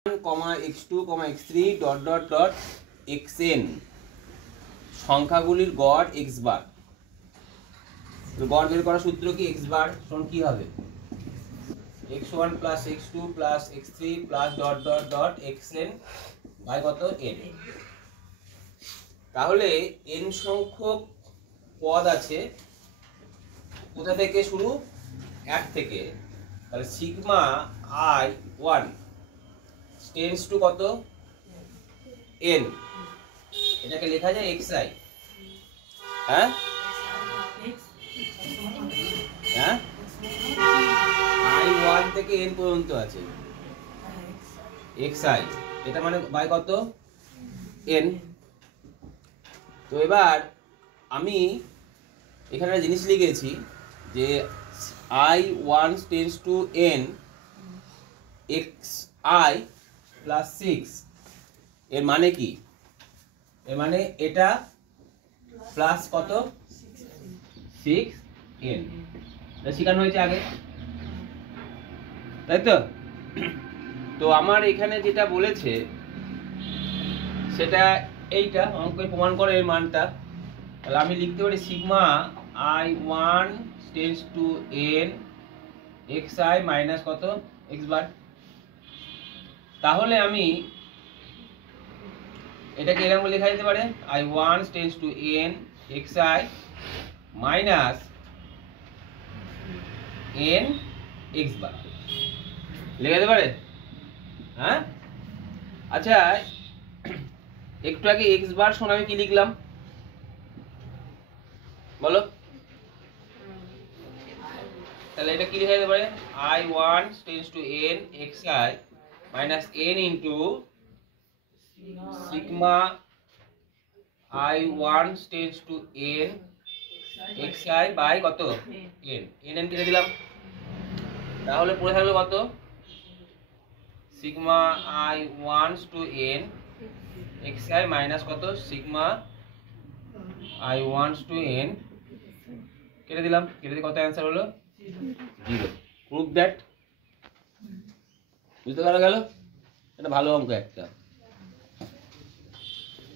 x2, x3 dot dot dot xn সংখ্যাগুলির গড় x বার। তো গড় বের করার সূত্র কি? x বার সমান কি হবে? x1 plus x2 plus x3 plus dot dot dot xn by কত? n। তাহলে n সংখ্যক পদ আছে, কোথা থেকে শুরু? 1 থেকে। তাহলে সিগমা i1 টেন্ডস টু কত? n। এটাকে লেখা যায় xi। হ্যাঁ হ্যাঁ i1 থেকে n পর্যন্ত আছে xi, এটা মানে বাই কত? n। তো এবার আমি এখানে একটা জিনিস লিখেছি যে i1 tends to n xi plus 6। এর মানে কি? এর মানে এটা প্লাস কত? 6n। এটা শেখানো হয়েছে আগে, তাই তো? তো আমার এখানে যেটা বলেছে সেটা এইটা অঙ্কে প্রমাণ করে এর মানটা। তাহলে আমি লিখতে পারি sigma i1 tends to n xi minus কত? x বার। তাহলে আমি এটাকে এরকম লেখা যেতে পারে i1 tends to n xi minus n x বার লেখা যেতে পারে। হ্যাঁ আচ্ছা, একটু আগে x বার শোন আমি কি লিখলাম বলো? তাহলে এটা কি লেখা যেতে পারে? i1 tends to n xi minus n into sigma i1 tends to n xi by কত? n। n কেটে দিলাম, তাহলে পড়ে থাকলো কত? Sigma i1 to n xi minus কত? সিগমা i1 টু n কেটে দিলাম, কেটে দিয়ে কত অ্যান্সার হলো? 0। Prove that. বুঝতে পারা গেল? এটা ভালো অঙ্ক একটা।